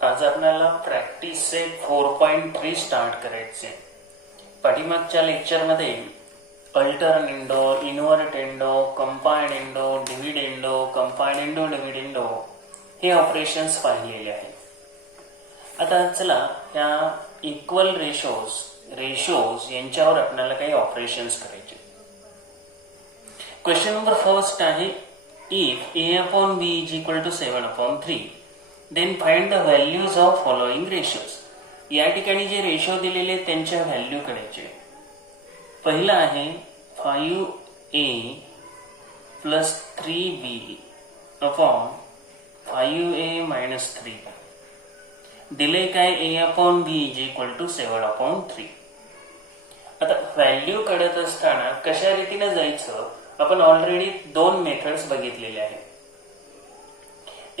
आज आपल्याला practice set 4.3 start करायचे. पाठीमागच्या लेक्चरमध्ये अल्टरनेंडो, इन्व्हर्टेंडो, कंपायनेंडो, डिव्हिडेंडो, कंपायनेंडो डिव्हिडेंडो हे ऑपरेशन्स पाहिलेले आहेत. आता चला ह्या इक्वल रेशोज यांच्यावर आपल्याला काही ऑपरेशन्स करायचे. क्वेश्चन नंबर फर्स्ट आहे, if a/b is equal to 7/3 then find the values of following ratios. या ठिकाणी जे रेशो दिलेले त्यांच्या व्हॅल्यू काढायचे. पहिला आहे 5a plus 3b upon 5a minus 3. दिले काय a/b इज इक्वल टू 7/3. आता व्हॅल्यू काढत असताना कशा रीतीने जायचं आपण ऑलरेडी दोन मेथड्स बघितलेले आहेत.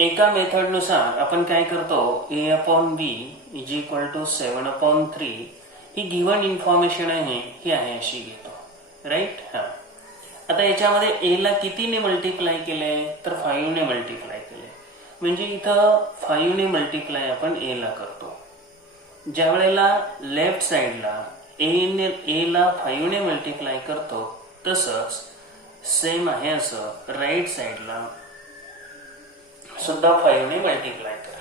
एका मेथडनुसार आपण काय करतो, a/b इज इक्वल टू 7/3 ही गिव्हन इन्फॉर्मेशन आहे ही आहे अशी घेतो, राईट. आता याच्यामध्ये a ला कितीने मल्टिप्लाय केले तर 5 ने मल्टिप्लाय केले. म्हणजे इथं 5 ने मल्टिप्लाय आपण a ला करतो. ज्या वेळेला लेफ्ट साइडला a ला 5 ने मल्टिप्लाय करतो तसंच सेम आहे असं राईट साइडला सुद्धा 5 ने मल्टिप्लाय करा.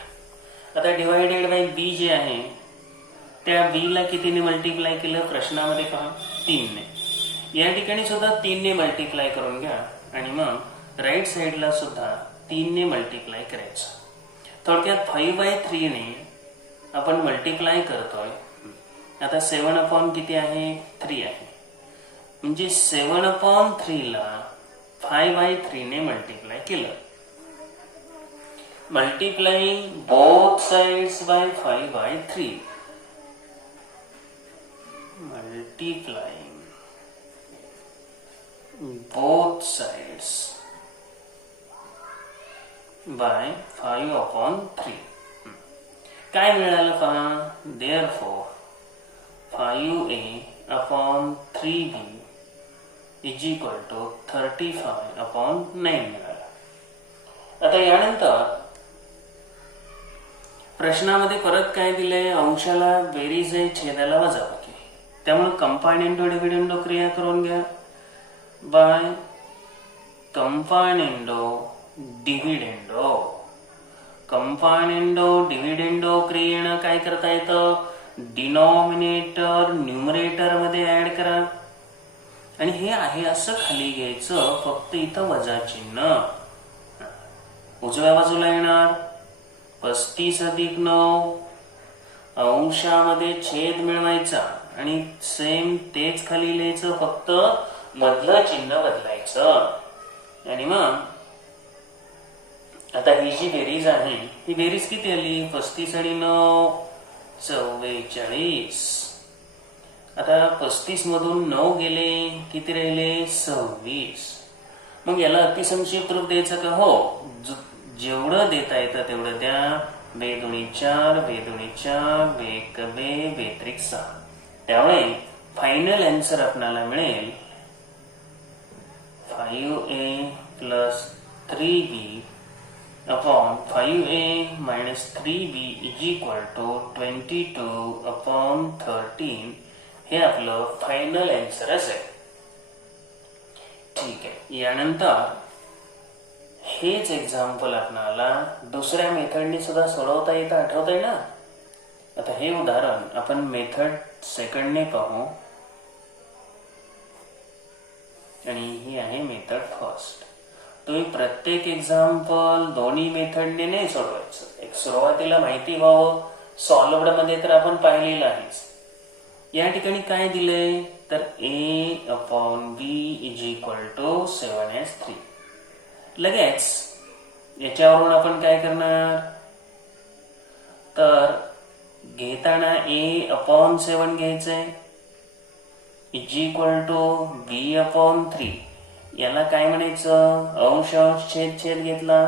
आता डिवायडेड बाय b जे आहे त्या b ला कितीने मल्टिप्लाय केलं प्रश्नामध्ये पहा 3 ने. या ठिकाणी सुद्धा 3 ने मल्टिप्लाय करून घ्या आणि मग राईट साइडला सुद्धा 3 ने मल्टिप्लाय करायचं. थोडक्यात 5/3 ने आपण मल्टिप्लाय करतोय. आता 7 किती आहे 3 आहे. म्हणजे 7/3 ला 5/3 ने मल्टिप्लाय केलं. Multiplying both sides by 5/3. Multiplying both sides by 5/3. काय मिळालं पहा. Therefore 5a/3b is equal to 35/9 मिळालं. आता यानंतर प्रश्नामध्ये परत काय दिलंय, अंशाला बेरीज आहे छेदाला वजाबाकी. त्यामुळे कंपायनेंडो डिव्हिडेंडो क्रिया करून घ्या. बाय कंपायनेंडो डिव्हिडेंडो. कंपायनेंडो डिव्हिडेंडो क्रियेनं काय करता येतं, डिनॉमिनेटर न्यूमरेटर मध्ये ऍड करा आणि हे आहे असं खाली घ्यायचं. फक्त इथं वजा चिन्ह. उजव्या बाजूला येणार 35+9 अंशामध्ये छेद मिळवायचा आणि सेम तेच खाली लिहायचं, फक्त मधलं चिन्ह बदलायचं. आणि मग आता ही जी बेरीज आहे ही बेरीज किती आली 35 आणि 9 44. आता 35 मधून 9 गेले किती राहिले 26. मग याला अतिसंक्षिप्त रूप द्यायचं का, हो जेवढं देता येतं तेवढं द्या. 2 दुनी 4, 2 दुनी 4, 2 2, 2 6. त्यामुळे फायनल आन्सर आपल्याला मिळेल 5a plus 3b upon 5a minus 3b is equal to 22/13. हे आपलं फायनल आन्सर असेल. ठीक आहे. यानंतर हेच एक्झाम्पल आपल्याला दुसऱ्या मेथडने सुद्धा सोडवता येतं, आठवतंय ना. आता हे उदाहरण आपण मेथड सेकंडने पाहू आणि ही आहे मेथड फर्स्ट. तुम्ही प्रत्येक एक्झाम्पल दोन्ही मेथडने नाही सोडवायचं. एक सुरुवातीला माहिती व्हावं. सॉल्व्ड मध्ये तर आपण पाहिलेलं आहेच. या ठिकाणी काय दिलंय तर a/b इज इक्वल टू 7/3. लगेच याच्यावरून आपण काय करणार तर घेताना a/7 घ्यायचंय इज इक्वल टू b/3. याला काय म्हणायचं, अंश अंश छेद छेद घेतला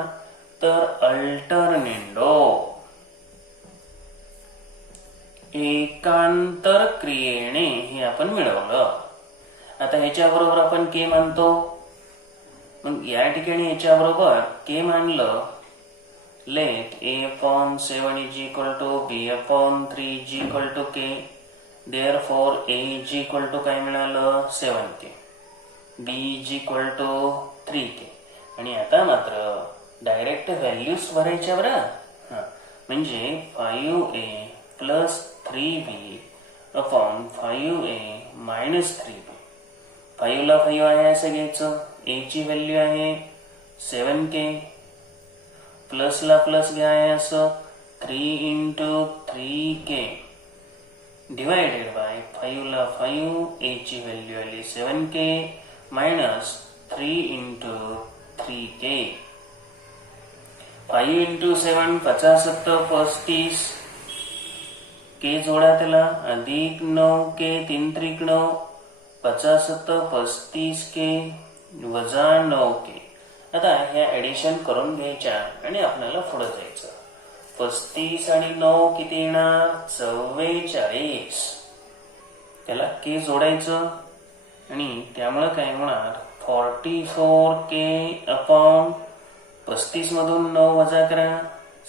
तर अल्टरनेंडो एकांतर क्रियेने हे आपण मिळवलं. आता ह्याच्याबरोबर आपण के मानतो. मग या ठिकाणी याच्याबरोबर के मानलं let a upon 7 is equal to b upon 3 is equal to k. Therefore a is equal to काय मिळालं 7k, b is equal to 3k. आणि आता मात्र डायरेक्ट व्हॅल्यूज भरायच्या बरं. म्हणजे 5a plus 3b upon 5a minus 3b. 5 ला 5 आहे असं घ्यायचं. a ची व्हॅल्यू आहे 7k, प्लसला प्लस घ्या आहे असं 3 इंटू 3k डिवायडेड बाय 5 ला 5, a ची व्हॅल्यू आली 7k minus 3 into 3k. 5 into 7 50 35, k जोडा त्याला, अधिक 9k 3 त्रिक 9, 50 35k वजा 9k. आता ह्या ऍडिशन करून घ्यायच्या आणि आपल्याला पुढे जायचं. 35 आणि 9 किती येणार 44. त्याला k जोडायचं आणि त्यामुळे काय होणार 44k अपॉन 35 मधून 9 वजा करा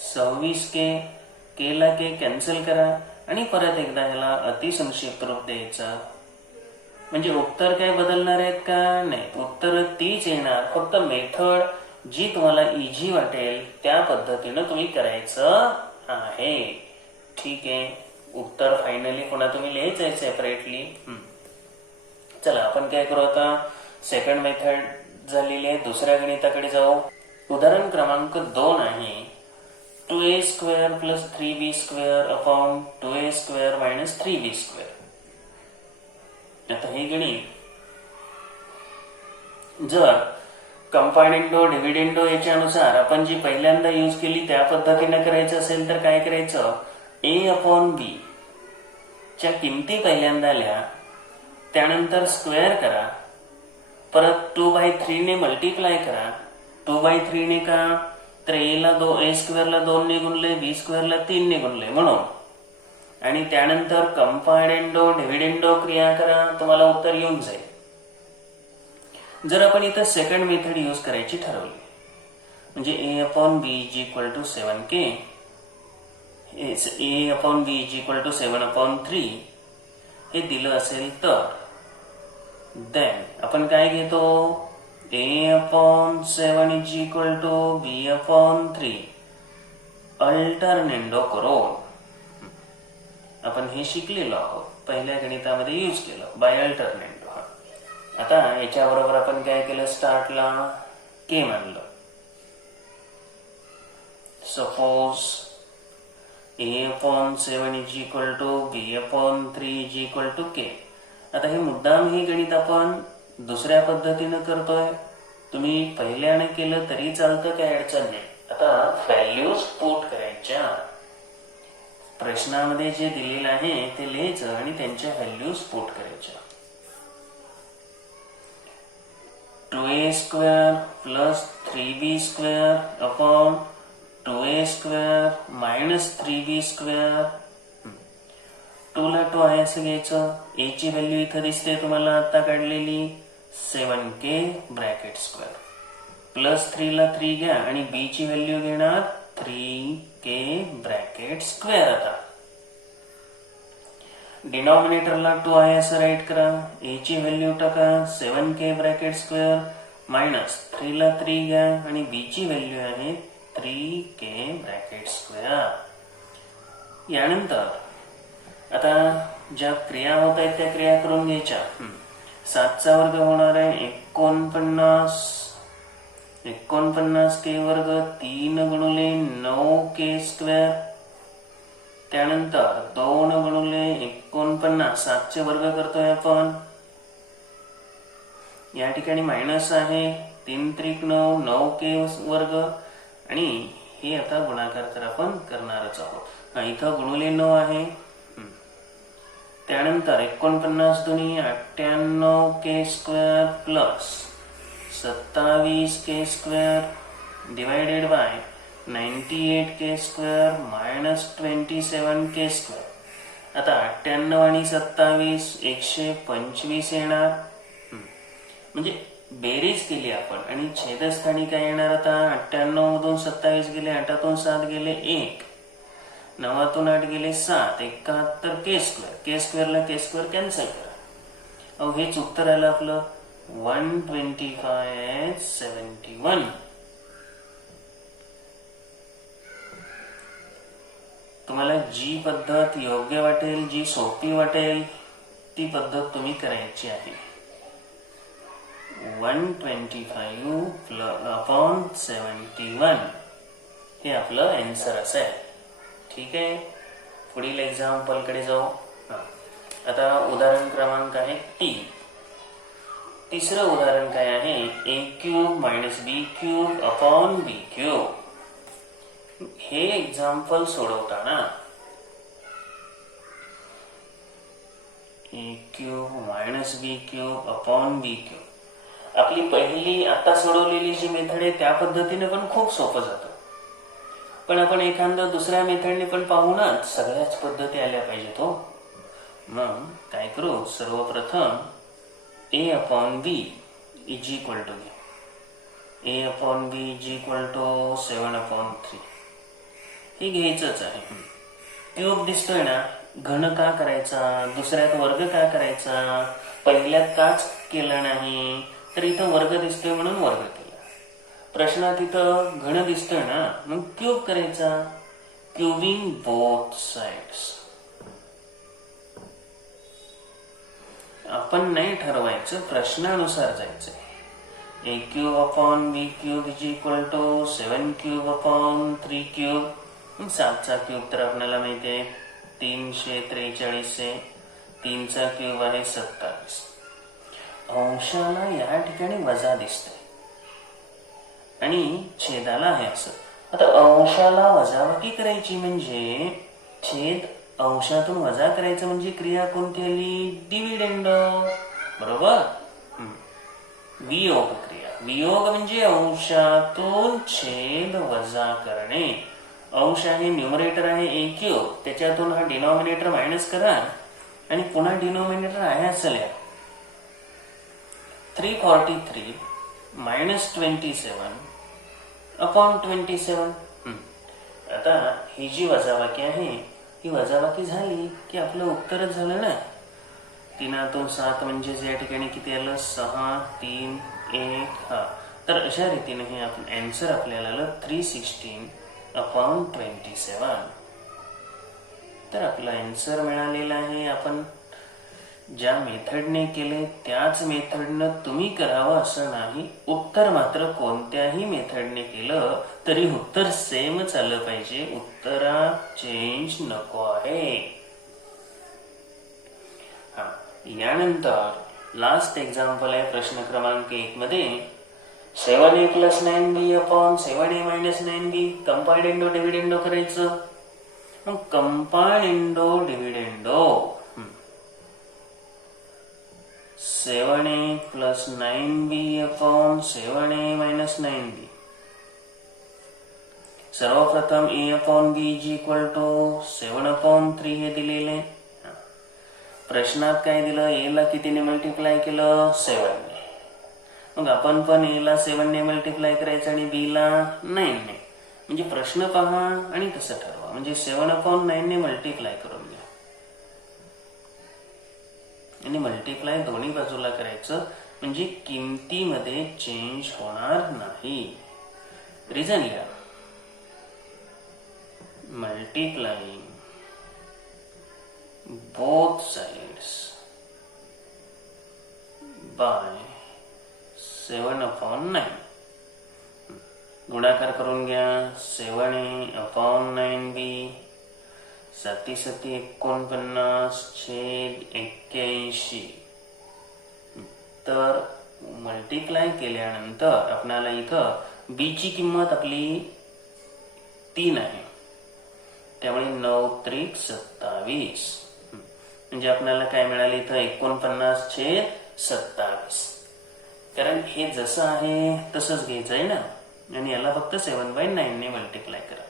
26k, k ला k कॅन्सल करा आणि परत एकदा ह्याला अतिसंक्षिप्त रूप द्यायचं. म्हणजे उत्तर काय बदलणार आहेत का नाही, उत्तर तीच येणार, फक्त मेथड जी तुम्हाला इझी वाटेल त्या पद्धतीनं तुम्ही करायचं आहे. ठीक आहे, उत्तर फायनली पुन्हा तुम्ही लिहायचं सेपरेटली. चला आपण काय करू आता, सेकंड मेथड झालेली आहे, दुसऱ्या गणिताकडे जाऊ. उदाहरण क्रमांक 2 आहे 2a square plus 3b square upon 2a square minus 3b square. आता हे गणित जर कंपाउंडेंडो डिव्हिडेंडो याच्यानुसार आपण जी पहिल्यांदा यूज केली त्या पद्धतीने करायचं असेल तर काय करायचं, a अपॉन b च्या किमती पहिल्यांदा लिहा, त्यानंतर स्क्वेअर करा, परत 2/3 ने मल्टिप्लाय करा. 2/3 ने का, तर a स्क्वेअरला 2 ने गुणले, b स्क्वेअरला 3 ने गुणले म्हणून, आणि त्यानंतर कंपाउंडेंडो डिव्हिडेंडो क्रिया करा, तुम्हाला उत्तर येऊन जाईल. जर आपण इथं सेकंड मेथड यूज करायची ठरवली म्हणजे a upon b is equal to 7k, a upon b is equal to 7 upon 3 हे दिलं असेल तर देन आपण काय घेतो, a upon 7 is equal to b upon 3 alternendo करून आपण हे शिकलेलो आहोत, पहिल्या गणितामध्ये यूज केलं बाय अल्टरनेंडो. आता याच्याबरोबर आपण काय केलं, स्टार्टला k मानलं. Suppose a upon 7 is equal to b upon 3 is equal to k. आता हे मुद्दाम हे गणित आपण दुसऱ्या पद्धतीनं करतोय, तुम्ही पहिल्याने केलं तरी चालतं, काय अडचण नाही. आता व्हॅल्यूज पुट करायच्या, प्रश्नामध्ये जे दिलेलं आहे ते लिहायचं आणि त्यांच्या व्हॅल्यूज पुट करायच्या. 2a square plus 3b square upon 2a square minus 3b square. 2 ला 2 आहे असं घ्यायचं. a ची व्हॅल्यू इथं दिसते तुम्हाला आता काढलेली 7k ब्रॅकेट स्क्वेअर, प्लस 3 ला 3 घ्या आणि b ची व्हॅल्यू घेणार 3k ब्रॅकेट स्क्वेअर. आता डिनॉमिनेटरला 2 आहे असं राईट करा, a ची व्हॅल्यू टाका 7k ब्रॅकेट स्क्वेअर मायनस 3 ला 3 घ्या आणि b ची व्हॅल्यू आहे 3k ब्रॅकेट स्क्वेअर. यानंतर आता ज्या क्रिया होत आहेत त्या क्रिया करून घ्यायच्या. 7 चा वर्ग होणार आहे 49, 49k वर्ग 3 गुणिले 9k स्क्वेअर, त्यानंतर 2 गुणिले 49 7 चे वर्ग करतोय आपण, या ठिकाणी मायनस आहे 3 त्रिक 9, 9k वर्ग आणि हे आता गुणाकार तर आपण करणारच आहोत. इथं गुणिले 9 आहे, त्यानंतर 49 दुनी 98k square plus 27k square divided by 98k square minus 27k square. आता 98 आणि 27 125 येणार, म्हणजे बेरीज केली आपण आणि छेदस्थानी काय येणार आता 98 मधून 27 गेले, 8तून 7 गेले 1, 9तून 8 गेले 7, 71 के स्क्वेअर, के स्क्वेअरला के स्क्वेअर कॅन्सल करा. अहो हेच उत्तर आलं आपलं 125/71. तुम्हाला जी पद्धत योग्य वाटेल, जी सोपी वाटेल ती पद्धत तुम्ही करायची आहे. 125/71 हे आपलं आन्सर असेल. ठीक आहे, पुढील एक्झाम्पल कडे जाऊ. आता उदाहरण क्रमांक आहे 3. तिसरं उदाहरण काय आहे, a³ - b³ b³. हे एक्झाम्पल सोडवताना a³ - b³ आपली पहिली आता सोडवलेली जी मेथड आहे त्या पद्धतीने पण खूप सोपं जातं. पण आपण एखाद्या दुसऱ्या मेथडने पण पाहू ना, सगळ्याच पद्धती आल्या पाहिजेत हो. मग काय करू, सर्वप्रथम a/b is equal to a/b is equal to 7/3 हे घ्यायचंच आहे. क्यूब दिसतोय ना, घन का करायचा, दुसऱ्यात वर्ग का करायचा, पहिल्यात काच केला नाही, तर इथं वर्ग दिसतोय म्हणून वर्ग केला. प्रश्नात इथं घन दिसतोय ना, मग क्यूब करायचा. Cubing both sides. आपण नाही ठरवायचं, प्रश्नानुसार जायचं. a³/b³ is equal to 7³/3³. 7चा क्यूब तर आपल्याला माहितीये 343 आहे, 3चा क्यूब आहे 27. अंशाला या ठिकाणी वजा दिसतंय आणि छेदाला आहे असं. आता अंशाला वजाबाकी करायची म्हणजे छेद अंशातून वजा करायचं म्हणजे क्रिया कोणती आली, डिव्हिडंड. बरोबर. वियोग क्रिया. वियोग म्हणजे अंशातून छेद वजा करणे. अंश आहे, न्यूमरेटर आहे a³, त्याच्यातून हा डिनॉमिनेटर मायनस करा आणि पुन्हा डिनॉमिनेटर आहे असं लिहा. 343 - 27/27. आता ही जी वजाबाकी आहे ही वजाबाकी झाली की आपलं उत्तरच झालं ना. 3तून 7 म्हणजेच या ठिकाणी किती आलं, 6, 3, 1. तर अशा रीतीने हे आन्सर आपल्याला आलं 316/27. तर आपला आन्सर मिळालेला आहे. आपण ज्या मेथडने केले त्याच मेथडनं तुम्ही करावं असं नाही. उत्तर मात्र कोणत्याही मेथडने केलं तरी उत्तर सेमच आलं पाहिजे. उत्तरात चेंज नको आहे. यानंतर लास्ट एक्झाम्पल आहे प्रश्न क्रमांक 1 मध्ये 7a + 9b/7a - 9b. कंपाइंड डिव्हिडंडो करायचं. मग कंपाइंड डिव्हिडंडो 7a + 9b/7a - 9b. सर्वप्रथम a/b इज इक्वल टू 7/3 हे दिलेले. प्रश्नात काय दिलं, a ला कितीने मल्टिप्लाय केलं, 7 ने. मग आपण पण a ला 7 ने मल्टिप्लाय करायचं आणि b ला 9 ने. म्हणजे प्रश्न पहा आणि तसं ठरवा. म्हणजे 7/9 ने मल्टिप्लाय करून घ्या आणि मल्टिप्लाय दोन्ही बाजूला करायचं म्हणजे किमतीमध्ये चेंज होणार नाही. रिझन लिहा. Multiplying both sides by 7/9. गुणाकार करून घ्या. 7a/9b 7 7 49 छेद 81. तर मल्टिप्लाय केल्यानंतर आपल्याला इथं b ची किंमत आपली 3 आहे, त्यामुळे 9×3=27. म्हणजे आपल्याला काय मिळाले इथं 49/27. कारण हे जसं आहे तसंच घ्यायचं आहे ना, आणि याला फक्त 7/9 ने मल्टिप्लाय करा.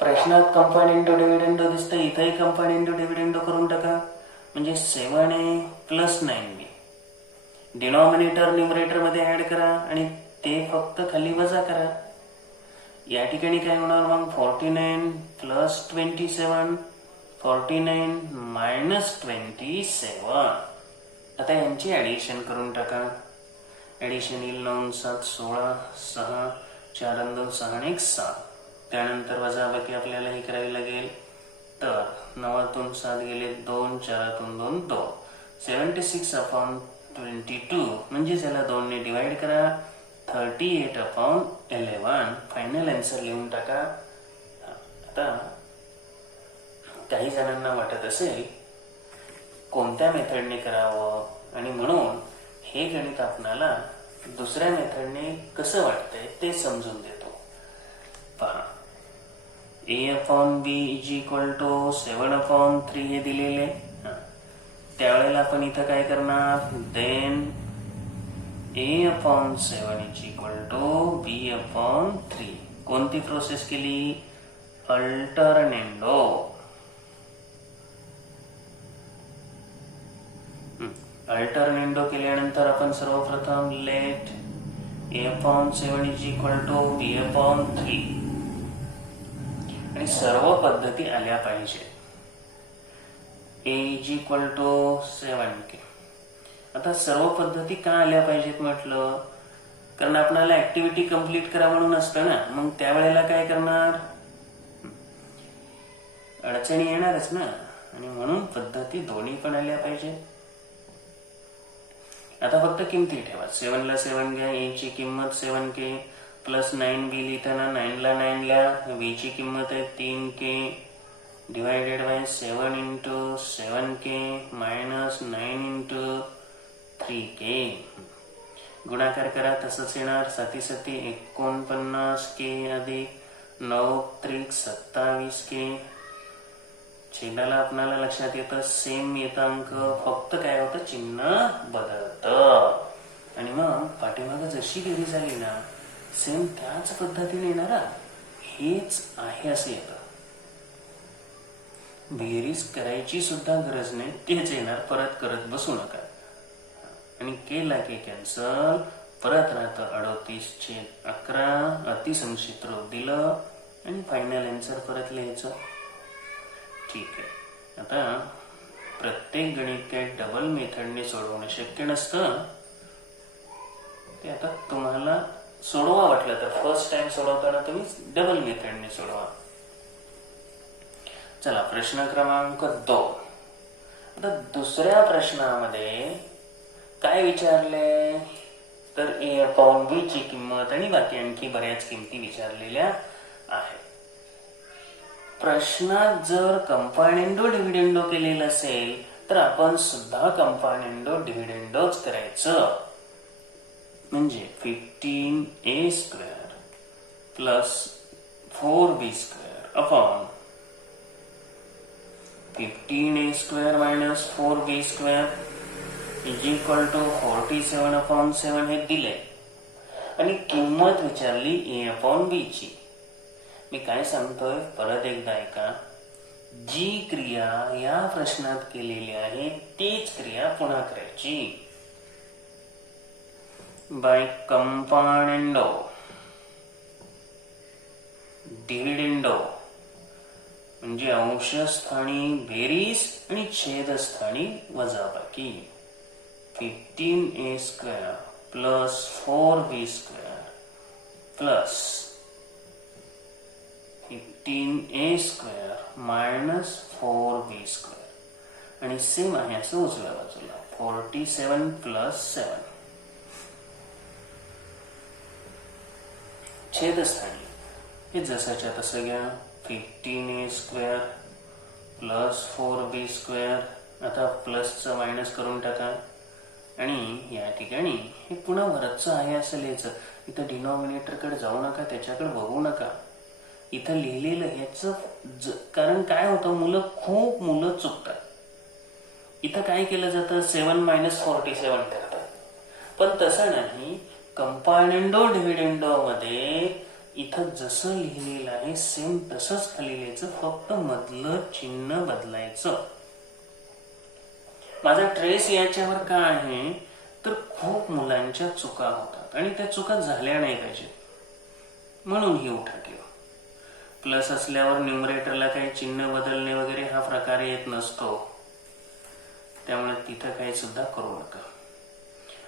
प्रश्नात कंपाइंड डिव्हिडंडो दिसतं, इथंही कंपाइंड डिव्हिडंडो करून टाका. म्हणजे 7a + 9b डिनॉमिनेटर न्यूमरेटर मध्ये ऍड करा आणि ते फक्त खाली वजा करा. या ठिकाणी काय होणार मग 49 प्लस 27, 49 मायनस 27. आता यांची ऍडिशन करून टाका. ऍडिशन येईल 9 7 16, 6 4 2 6 आणि 1 7. त्यानंतर वजाबाकी आपल्याला हे करावी लागेल. तर 9तून 7 गेले 2, 4तून 2 2. 76/22 म्हणजे याला 2 ने डिवाइड करा. 38/11. फायनल आन्सर लिहून टाका. आता काही जणांना वाटत असेल कोणत्या मेथडने करावं आणि म्हणून हे गणित आपल्याला दुसऱ्या मेथडने कसं वाटतंय ते समजून देतो. पहा, a/b = 7/3 हे दिलेले. त्यावेळेला आपण इथं काय करणार, देन a/7 = b/3. कोणती प्रोसेस केली, अल्टरनेंडो. अल्टरनेंडो केल्यानंतर आपण सर्वप्रथम लेट a/7 = b/3 आणि सर्व पद्धती आल्या पाहिजे. a = 7k. आता सर्व पद्धती का आल्या पाहिजेत म्हटलं, कारण आपल्याला ऍक्टिव्हिटी कंप्लीट करा म्हणून असतं ना. मग त्यावेळेला काय करणार, अडचणी येणारच ना, आणि म्हणून पद्धती दोन्ही पण आल्या पाहिजे. आता फक्त किमती ठेवा. 7 ला 7 घ्या, a ची किंमत 7k प्लस 9b लिहिताना 9 ला 9 लिहा. b ची किंमत आहे 3k divided by 7 × 7k minus 9 × 3k. गुणाकार करा, तसंच येणार. 7 7 49k अधिक 9 त्रिक 27k. छेदाला आपल्याला लक्षात येतं सेम येतं अंक, फक्त काय होतं, चिन्ह बदलतं. आणि मग पाठीमागं जशी बेरीज झाली ना, सेम त्याच पद्धतीने येणार. हेच आहे असं येतं. बेरीज करायची सुद्धा गरज नाही, तेच येणार. परत करत बसू नका. आणि केला की कॅन्सल, परत राहतं 38/11. अतिसंक्षिप्त रूप दिलं आणि फायनल आन्सर परत लिहायचं. ठीक आहे. आता प्रत्येक गणित काही डबल मेथडने सोडवणं शक्य नसतं. ते आता तुम्हाला सोडवा वाटलं तर फर्स्ट टाइम सोडवताना तुम्ही डबल मेथडने सोडवा. चला, प्रश्न क्रमांक 2. आता दुसऱ्या प्रश्नामध्ये काय विचारले, तर a/b ची किंमत आणि बाकी आणखी बऱ्याच किमती विचारलेल्या आहेत. प्रश्नात जर कंपार्नेंडो डिव्हिडेंडो केलेलं असेल तर आपण सुद्धा कंपार्नेंडो डिव्हिडेंडोच करायचं. म्हणजे 15a² plus 4b² upon 15a² minus 4b² = 47/7 हे दिले आणि किंमत विचारली a/b ची. मी काय सांगतोय परत एकदा ऐका. जी क्रिया या प्रश्नात केलेली आहे तीच क्रिया पुन्हा करायची. बाय कंपार्नेंडो डिव्हिडेंडो म्हणजे अंशस्थानी बेरीज आणि छेदस्थानी वजाबाकी. 15a² plus 4b² plus 15a² minus 4b² आणि सेम आहे असं उजव्या बाजूला 47 प्लस 7. छेदस्थानी हे जसाच्या तसं घ्या. 15a² plus 4b². आता प्लसचं मायनस करून टाका आणि या ठिकाणी हे पुन्हा वरचं आहे असं लिहायचं. इथं डिनॉमिनेटरकडे जाऊ नका, त्याच्याकडे बघू नका. इथं लिहिलेलं ह्याच कारण काय होतं, खूप मुलं चुकतात. इथं काय केलं जातं, 7 - 47 करतात. पण तसं नाही. कंपार्नेंडो डिव्हिडेंडो मध्ये इथं जसं लिहिलेलं आहे सेम तसंच खाली लिहायचं, फक्त मधलं चिन्ह बदलायचं. माझा ट्रेस याच्यावर का आहे, तर खूप मुलांच्या चुका होतात आणि त्या चुका झाल्या नाही पाहिजेत म्हणून ही उठाठेव. प्लस असल्यावर न्यूमरेटरला काही चिन्ह बदलणे वगैरे हा प्रकार येत नसतो, त्यामुळे तिथं काही सुद्धा करू नका.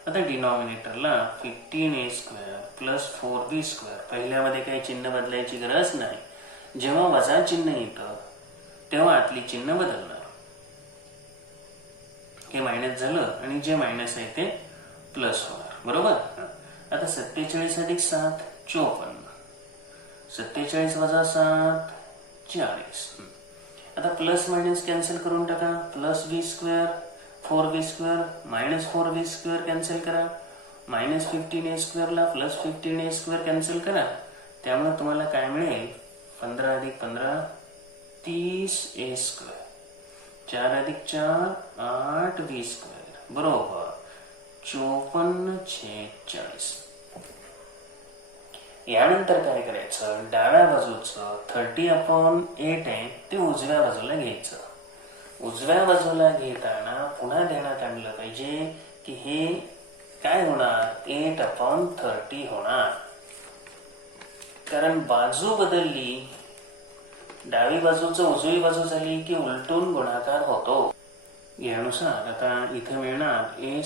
आता डिनॉमिनेटरला 15a² प्लस 4b² पहिल्यामध्ये काही चिन्ह बदलायची गरज नाही. जेव्हा वजा चिन्ह येतं तेव्हा आतली चिन्ह बदलणार. हे मायनस झालं आणि जे मायनस आहे ते प्लस होणार. बरोबर. आता 47 अधिक 7 54, 47 वजा 7 40. आता प्लस मायनस कॅन्सल करून टाका. Plus b² 4b² minus 4b² cancel करा. मायनस 15a² ला प्लस 15a² कॅन्सल करा. त्यामुळे तुम्हाला काय मिळेल? 15 अधिक 15 30a². 4 अधिक 4 8b² बरोबर 54/40. यानंतर काय करायचं? डाव्या बाजूचं 30/8 आहे ते उजव्या बाजूला घ्यायचं. उजव्या बाजूला घेताना पुन्हा ध्यानात आणलं पाहिजे की हे काय होणार? 8/30 होणार. कारण बाजू बदलली, डावी बाजूचं उजवी बाजू झाली की उलटून गुणाकार होतो. यानुसार आता इथे मिळणार a²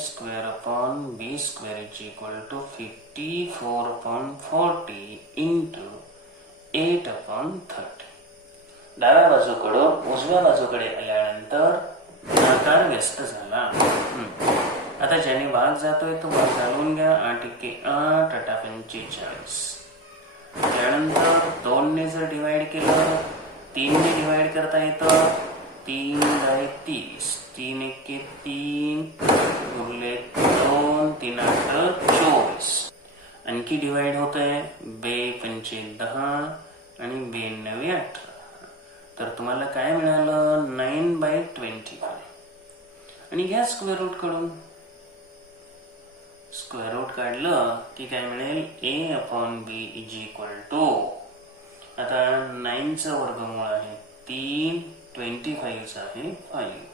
b² = 54/40 इंटू 8/30. डाव्या बाजूकडून उजव्या बाजूकडे आल्यानंतर गुणाकार व्यस्त झाला. आता ज्याने भाग जातोय तो भाग घालून घ्या. 8 × 8 = 45. त्यानंतर 2 ने जर डिवाइड केलं, 3 ने डिवाइड करता येतं. 3/30 3 × 3 गुणिले 2 3 × 8 24. आणखी डिवाइड होत आहे. 2 × 5 = 10 आणि 2 × 9 = 18. तर तुम्हाला काय मिळालं? 9/25. आणि घ्या स्क्वेअर रूट काढून. स्क्वेअर रूट काढलं की काय मिळेल? a/b = आता 9चं वर्गमूळ आहे 3, 25चं आहे 5.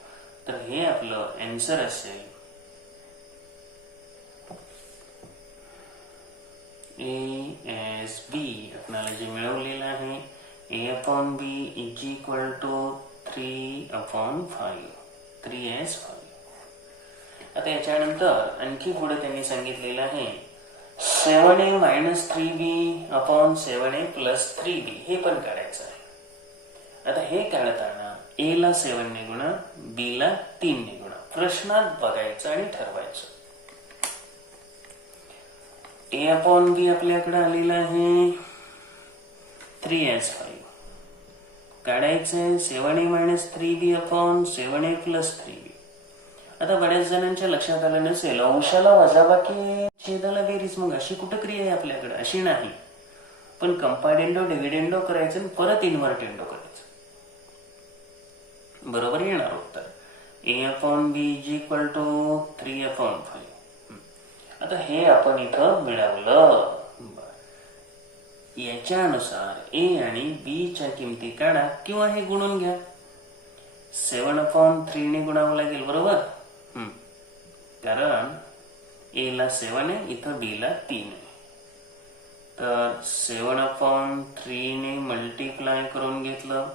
तर हे आपलं आन्सर असेल. a/b आपल्याला जे मिळवलेलं आहे a/b = 3/5 3/5. आता याच्यानंतर आणखी पुढे त्यांनी सांगितलेलं आहे 7a - 3b 7a + 3b हे पण काढायचं आहे. आता हे काढताना a ला 7 ने गुणा, b ला 3 ने गुणा. प्रश्नात बघायचं आणि ठरवायचं. a/b आपल्याकडे आलेला आहे 3/5. काढायचंय 7a - 3b 7a + 3b. आता बऱ्याच जणांच्या लक्षात आलं नसेल, अंशाला वजाबाकी छेदाला बेरीज, मग अशी कुठं क्रिया आहे आपल्याकडे? अशी नाही. पण कंपार्डेंडो डिव्हिडेंडो करायचं आणि परत इन्व्हर्टेंडो करायचं. बरोबर येणार उत्तर. a/b = 3/5. आता हे आपण इथं मिळवलं. याच्यानुसार a आणि b च्या किमती काढा किंवा हे गुणून घ्या. 7/3 ने गुणावं लागेल. बरोबर. कारण a ला 7 आहे, इथं b ला 3 आहे. तर 7/3 ने मल्टिप्लाय करून घेतलं.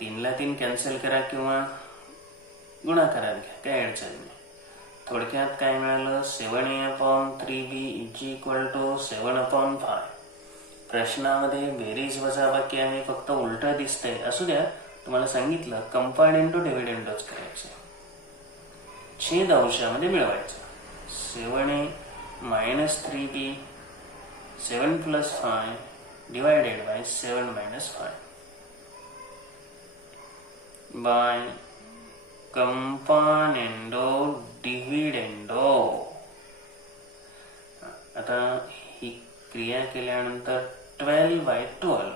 3 ला 3 कॅन्सल करा किंवा गुणाकारात घ्या, काही अडचण नाही. थोडक्यात काय मिळालं? 7a/3b = 7/5. प्रश्नामध्ये बेरीज वजाबाकी आहे, फक्त उलट दिसतंय. असू द्या, तुम्हाला सांगितलं कंपार्डेंडो डिव्हिडेंडोच करायचं. छेद अंशामध्ये मिळवायचं. 7a - 3b 7 + 5 divided by 7 - 5 by कंपार्डेंडो डिव्हिडेंडो. आता ही क्रिया केल्यानंतर 12/12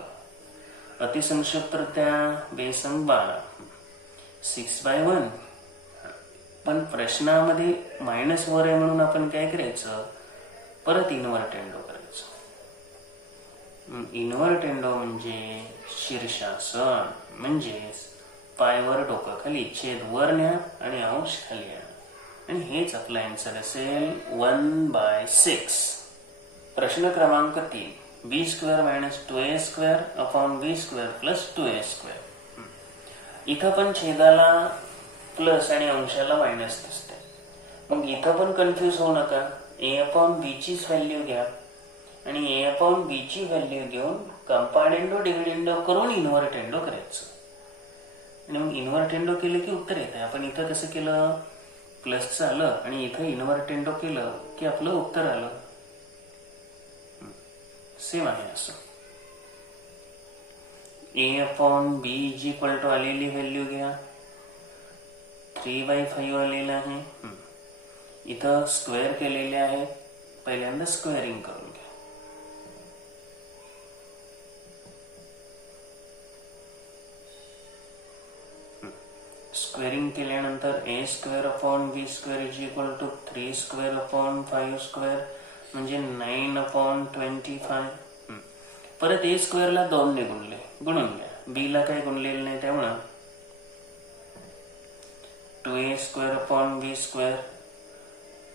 अतिसंक्षिप्तरित्या बेसंग 12 6/1. पण प्रश्नामध्ये मायनस वर आहे म्हणून आपण काय करायचं? परत इन्व्हर्टेंडो करायचं. इन्व्हर्टेंडो म्हणजे शीर्षासन, म्हणजे पायवर डोकं खाली, छेद वर न्या आणि अंश खाली आणा. आणि हेच आपला आन्सर असेल 1/6. प्रश्न क्रमांक 3, b² - 2a² upon b² + 2a². इथं पण छेदाला प्लस आणि अंशाला मायनस दिसते. मग इथं पण कन्फ्यूज होऊ नका. a/b चीच व्हॅल्यू घ्या आणि a/b ची व्हॅल्यू घेऊन कंपार्टेंडो डिव्हिडेंडो करून इन्व्हर्टेंडो करायचं. आणि मग इन्व्हर्टेंडो केलं की उत्तर येत आहे. आपण इथं कसं केलं, प्लसचं आलं आणि इथं इन्व्हर्टेंडो केलं की आपलं उत्तर आलं. सेम आहे असं. a/b आलेली व्हॅल्यू घ्या, 3/5 आलेलं आहे. इथं स्क्वेअर केलेले आहे, पहिल्यांदा स्क्वेअरिंग करून घ्या. स्क्वेअरिंग केल्यानंतर a² अपॉन b² = 3² अपॉन 5² म्हणजे 9/25. परत a² ला 2 ने गुणून घ्या. b ला काही गुणलेलं नाही, त्यामुळं 2a² upon b²,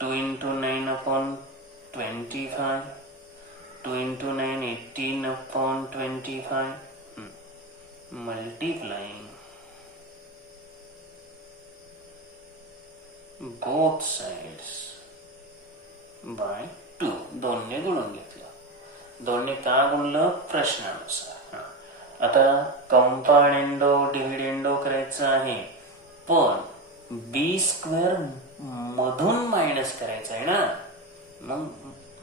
2 × 9/25, 2 × 9 18/25, multiplying both sides by 2. 2 ने गुणून घेतलं. 2 ने का गुणलं, प्रश्नानुसार. आता कंपार्टेंडो डिव्हिडेंडो करायचं आहे, पण b² मधून मायनस करायचं आहे ना. मग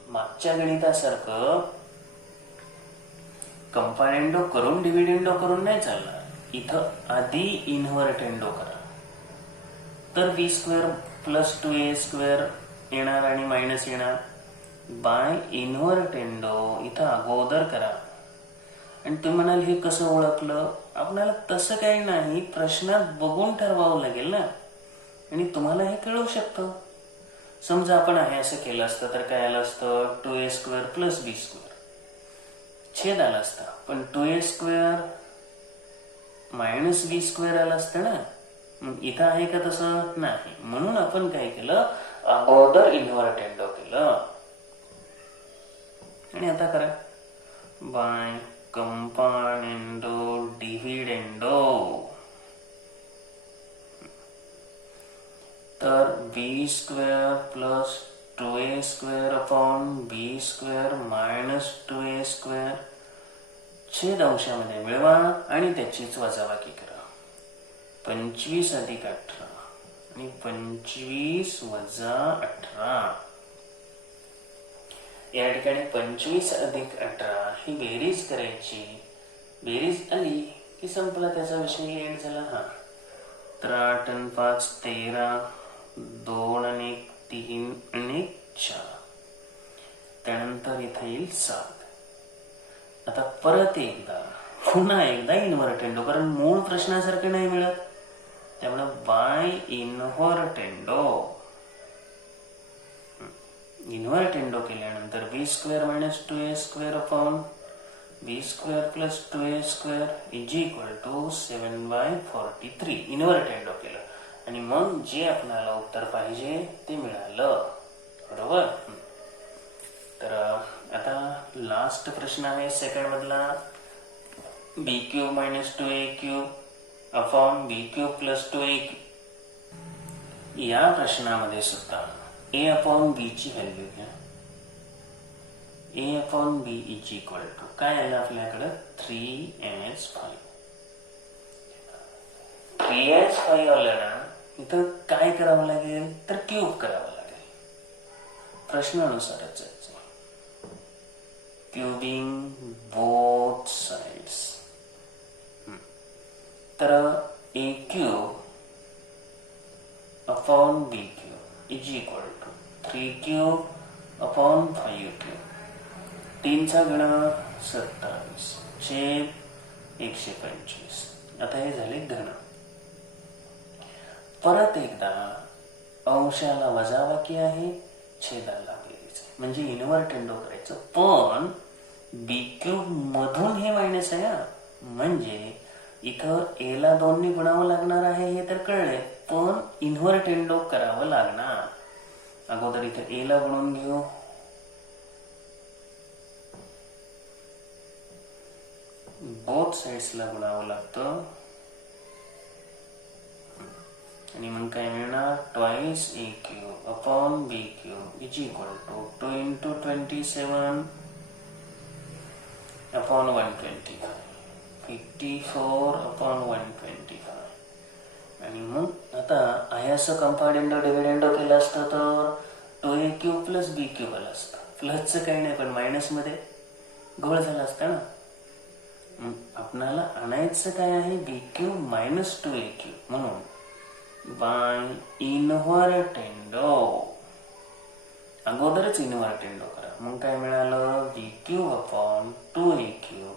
मागच्या गणितासारखं कंपार्टेंडो करून डिव्हिडेंडो करून नाही चालणार. इथं आधी इन्व्हर्टेंडो करा, तर b² + 2a² येणार आणि मायनस येणार. बाय इन्व्हर्टेंडो इथं अगोदर करा. आणि तुम्ही म्हणाल हे कसं ओळखलं, आपल्याला तसं काही नाही, प्रश्नात बघून ठरवावं लागेल ना. आणि तुम्हाला हे कळू शकतं. समजा आपण आहे असं केलं असतं तर काय आलं असतं, 2a² + b². छेद आला असता, पण 2a² - b² आलं असतं ना. मग इथं आहे का तसं, नाही. म्हणून आपण काय केलं, अगोदर इन्व्हर्टेंडो केलं. आणि आता करा बाय कंपार्टेंडो डिव्हिडेंडो. तर b² + 2a² upon b² - 2a², छेद अंशामध्ये मिळवा आणि त्याचीच वजाबाकी करा. 25 + 18 आणि 25 - 18. या ठिकाणी 25 + 18 ही बेरीज करायची. बेरीज आली की संपला, त्याचा विषय एंड झाला. तर 8 × 5 = 13, 2 × 1 = 3 × 1 = 4. त्यानंतर इथे येईल 7. आता परत पुन्हा एकदा इन्व्हर्टेंडो, कारण मूळ प्रश्नासारखं नाही मिळत, त्यामुळे बाय इन्व्हर्टेंडो. इन्व्हर्टेंडो केल्यानंतर b² - 2a² upon b² + 2a² = 7/43. इन्व्हर्टेंडो केलं आणि मग जे आपल्याला उत्तर पाहिजे ते मिळालं. बरोबर. तर आता लास्ट प्रश्न आहे सेकंड मधला, b³ - 2a³ upon b³ + 2a³. या प्रश्नामध्ये सुद्धा a/b ची व्हॅल्यू घ्या. a/b = काय आलं आपल्याकडं, 3s5. 3s5 आलं ना. इथं काय करावं लागेल, तर क्यूब करावं लागेल. प्रश्नानुसारच जायचं. Cubing both sides. तर a³ अपॉन b³ = 3³ अपॉन 5³ 3 चा घन 27 छेद 125. आता हे झाले घन. परत एकदा अंशाला वजाबाकी आहे, छेदाला बेरीज आहे, म्हणजे इन्व्हर्टेंडो करायचं. पण b³ मधून हे मायनस आहे, म्हणजे इथं ए ला 2 ने गुणावं लागणार आहे हे तर कळलंय, पण इन्व्हर्टेंडो करावं लागणार. अगोदर इथं ए ला गुणून घेऊ. बोथ साइड्सला गुणावं लागतं आणि मग काय मिळणार, twice A cube upon B cube is equal to 2 into 27 upon 125, 54 upon 125. आणि मग आता आयाचं कंपार्टेंडो डिव्हिडेंडो केलं असतं तर 2a क्यूब प्लस बी क्यूब आलं असतं. प्लसचं काही नाही, पण मायनसमध्ये घोळ झाला असता ना. आपणाला आणायचं काय आहे, B cube minus 2a cube. म्हणून बाय इन्व्हर्टेंडो, अगोदरच इन्व्हर्टेंडो करा. मग काय मिळालं, B cube upon 2a cube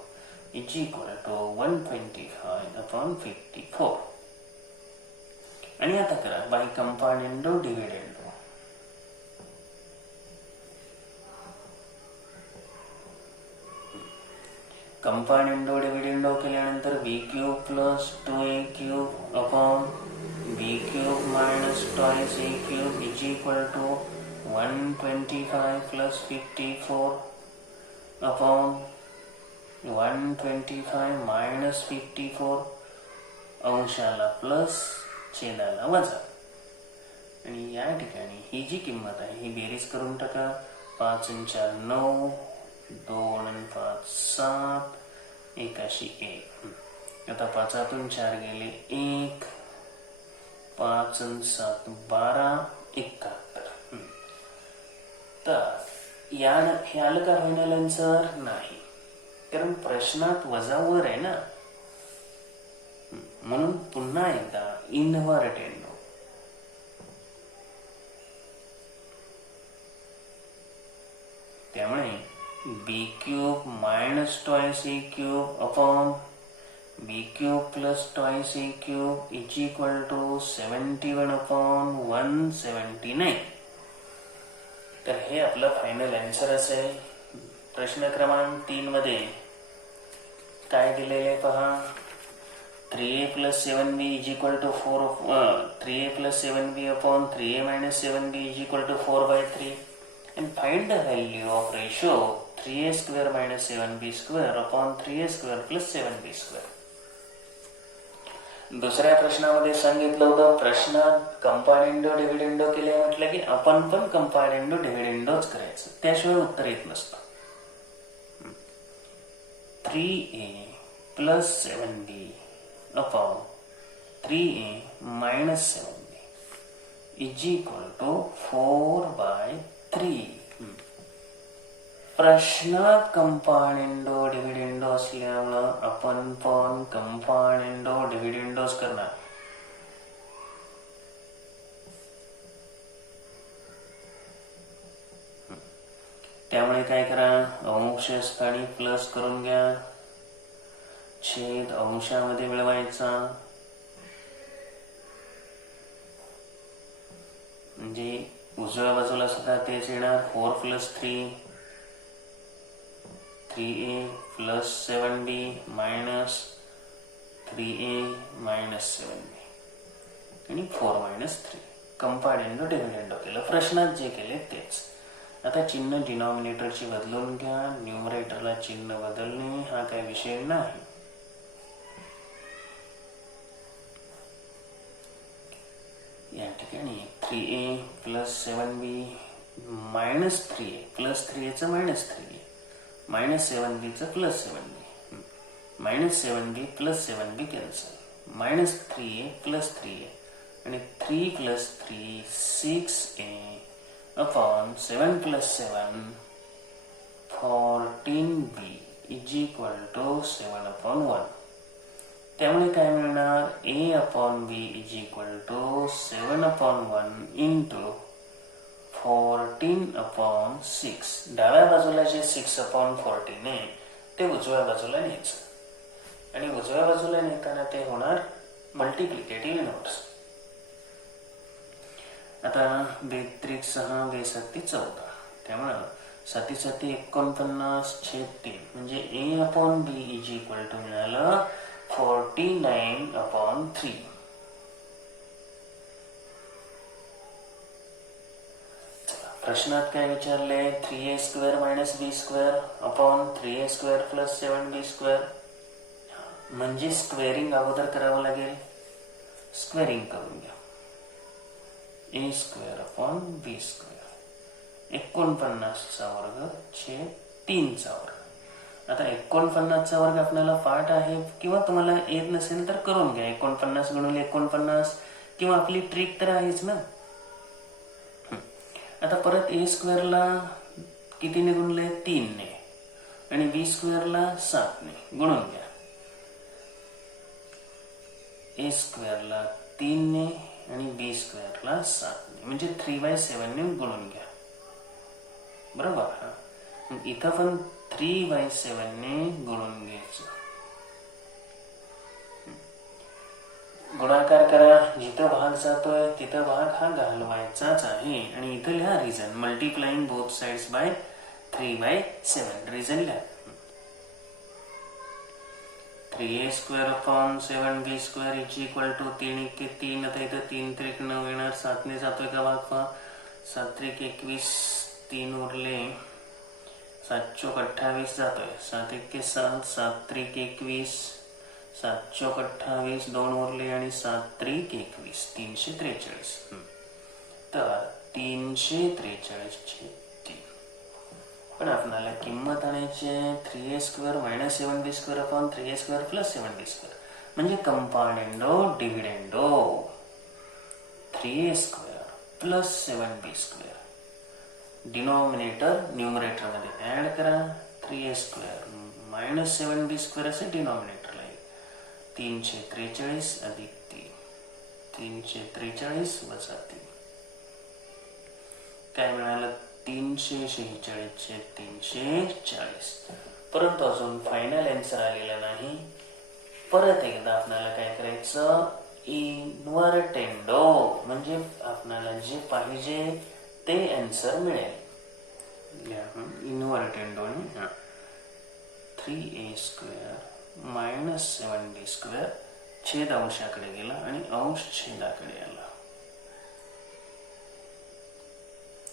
is equal to 125 upon 54. आणि आता करा बाय कंपार्टेंडो डिव्हिडेंडो. कंपार्टेंडो डिव्हिडेंडो केल्यानंतर B cube plus 2a cube upon B cube minus twice a cube is equal to 125 plus 54 upon 125 minus 54, अंशाला plus छेदाला वजा. आणि या ठिकाणी ही जी किंमत आहे ही बेरीज करून टाका. 5 आणि 4 9, 2 आणि 5 7, 1 1. आता 5 4 गेले 1, 5 आणि 7 12, 71. तर या हे आलं का फायनल आन्सर? नाही, कारण प्रश्नात वजावर आहे ना. म्हणून पुन्हा एकदा इन्व्हर्टेंडो. त्यामुळे B cube minus twice A cube upon B cube plus twice A cube is equal to 71 अपॉन 179. तर हे आपलं फायनल आन्सर असेल. प्रश्न क्रमांक 3 मध्ये काय दिलेले पहा. 3a plus 7b is equal to 3a plus 7b upon 3a minus 7b is equal to 4/3, and find the value of ratio 3a square minus 7b square upon 3a square plus 7b square. दुसऱ्या प्रश्नामध्ये सांगितलं होतं, प्रश्नात कंपार्टेंडो डिव्हिडेंडो केले म्हटलं की आपण पण कंपार्टेंडो डिव्हिडेंडोच करायचं, त्याशिवाय उत्तर येत नसतं. 3a plus 7b upon 3a minus 7b is equal to 4/3. प्रश्नात कंपार्टेंडो डिव्हिडेंडो असल्यामुळं आपण पण कंपार्टेंडो डिव्हिडेंडोच करणार. त्यामुळे काय करा, अंश स्थानी प्लस करून घ्या, छेद अंशामध्ये मिळवायचा. म्हणजे उजव्या बाजूला सुद्धा तेच येणार. 4 plus 3, 3a plus 7b minus 3a minus 7b आणि 4 minus 3. कंपार्टेंडो डिव्हिडेंडो केलं. प्रश्नात जे केले तेच. आता चिन्ह डिनॉमिनेटरची बदलून घ्या. न्यूमरेटरला चिन्ह बदलणे हा काही विषय नाही. या ठिकाणी 3a plus 7b minus 3a plus 3a minus 3a minus 7b plus 7b minus 7b plus 7b cancel, minus 3a plus 3a आणि 3 plus 3 6a upon 7 plus 7 14b is equal to 7 upon 1. त्यामुळे काय मिळणार, a upon b is equal to 7 upon 1 into 14 upon 6. डाव्या बाजूला जे 6 upon 14 आहे ते उजव्या बाजूला न्यायचं आणि उजव्या बाजूला नेताना ते होणार मल्टिप्लिकेटिव्ह इनव्हर्स. आता 2-3 2-7 14. त्यामुळं 7-7 49 छेद 3 म्हणजे a upon b is equal to मिळालं 49/3. प्रश्नात काय विचारले? 3a² - b² upon 3a² + 7b². म्हणजे स्क्वेअरिंग अगोदर करावं लागेल. स्क्वेअरिंग करून घ्या. a² upon b². 49चा वर्ग छेद 3चा वर्ग. आता 49चा वर्ग आपल्याला पाठ आहे किंवा तुम्हाला येत नसेल तर करून घ्या. 49 गुणिले 49 किंवा आपली ट्रिक तर आहेच ना. आता परत a² ला कितीने गुणले? 3ने. आणि b² ला 7ने गुणून घ्या. a² ला 3ने आणि b² ला 7ने म्हणजे 3/7ने गुणून घ्या. बरोबर. इथं पण 3/7ने गुणून घ्यायचं. गुणाकार करा. जिथं भाग जातोय तिथं भाग हा घालवायचाच आहे. आणि इथं लिहा reason. Multiplying both sides by 3/7. Reason लिहा. 3a² upon 7b² = 3 × 3. आता इथं 3 × 3 9 येणार. 7ने जातोय का भाग पहा. 7 × 3 = 21. 3 उरले. 7 × 4 = 28 जातोय. 7 × 1 = 7. 7 × 3 = 21. 7 × 4 = 28. 2 उरले आणि 7 × 3 = 21. 343. तर 343/3. पण आपल्याला किंमत आणायची आहे 3a² - 7b² upon 3a² + 7b². म्हणजे कंपाउंडेंडो डिव्हिडेंडो. 3a² + 7b². डिनॉमिनेटर न्यूमरेटर मध्ये ऍड करा. 3a² - 7b² असे डिनॉमिनेटरला येईल. 343 + 3. 343 - 3. काय मिळालं? 346/340. परंतु अजून फायनल आन्सर आलेला नाही. परत एकदा आपल्याला काय करायचं? इन्व्हर्टेंडो म्हणजे आपल्याला जे पाहिजे ते आन्सर मिळेल. इन्व्हर्टेंडो. 3a² - 7b² छेद अंशाकडे गेला आणि अंश छेदाकडे आला.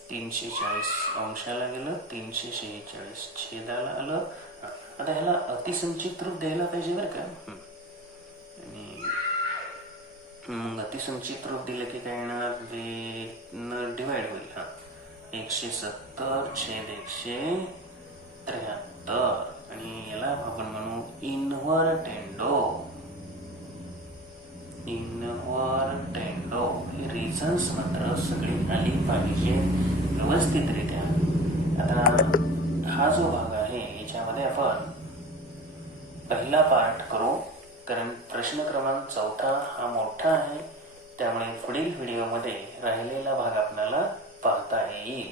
340 अंशाला गेलं. 346 छेदाला आलं. आता ह्याला अतिसंचित रूप द्यायला पाहिजे बरं का. आणि अतिसंचित रूप दिलं की काय येणार? डिवाइड होईल. 170/173. आणि याला आपण म्हणू इन्व्हर्टेंडो. इन्व्हर्टेंडो. ही रिझन्स मात्र सगळी आली पाहिजे व्यवस्थितरित्या. आता हा जो भाग आहे याच्यामध्ये आपण पहिला पार्ट करू, कारण प्रश्न क्रमांक 4 हा मोठा आहे. त्यामुळे पुढील व्हिडिओमध्ये राहिलेला भाग आपल्याला पाहता येईल.